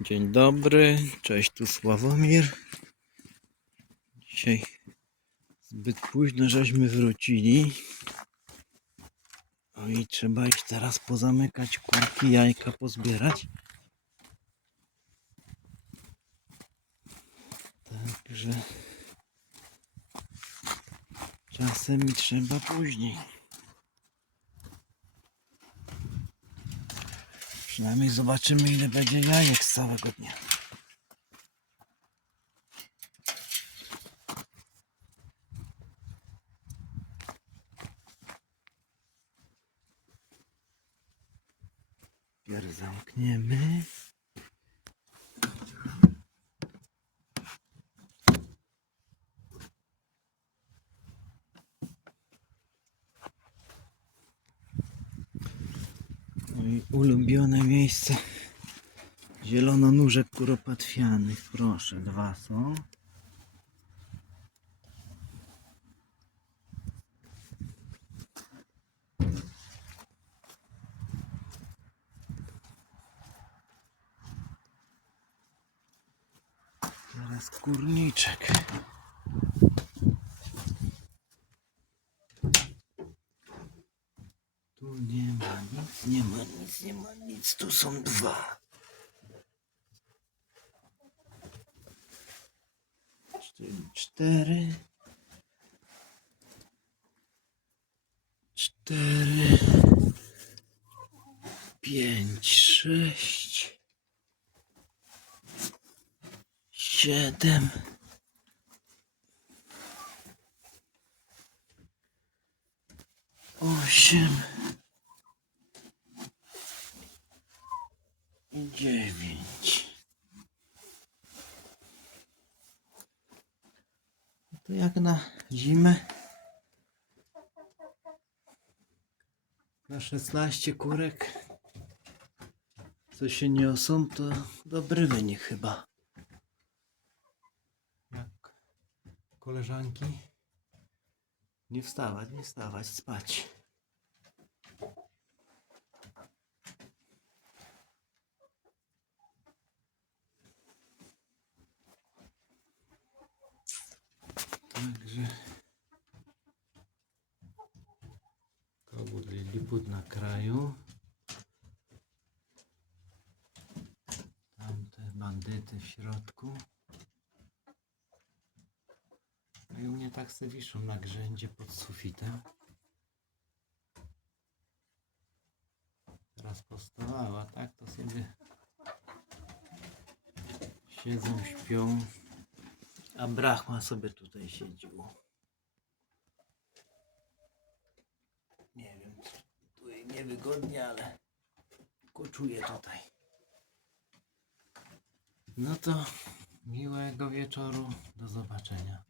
Dzień dobry, cześć tu Sławomir. Dzisiaj zbyt późno żeśmy wrócili. No i trzeba iść teraz pozamykać kurki, jajka pozbierać. Także czasem trzeba później. Przynajmniej zobaczymy ile będzie jajek z całego dnia. Pierw zamkniemy. Moje ulubione miejsce. Zielononóżek kuropatwianych. Proszę, dwa są. Teraz kurniczek. Tu nie nie ma nic, nie ma nic. Tu są dwa. Cztery. Cztery. Pięć, sześć. Siedem. Osiem. Dziewięć. To jak na zimę. Na 16 kurek. Co się niosą, to dobry wynik chyba. Jak koleżanki. Nie wstawać, nie wstawać, spać. Także kogut liliput na kraju. Tamte bandyty w środku. No i u mnie tak se wiszą na grzędzie pod sufitem. Teraz postawała, tak to sobie siedzą, śpią. A Brahma sobie tutaj siedził. Nie wiem, tu jej niewygodnie, ale koczuję tutaj. No to miłego wieczoru. Do zobaczenia.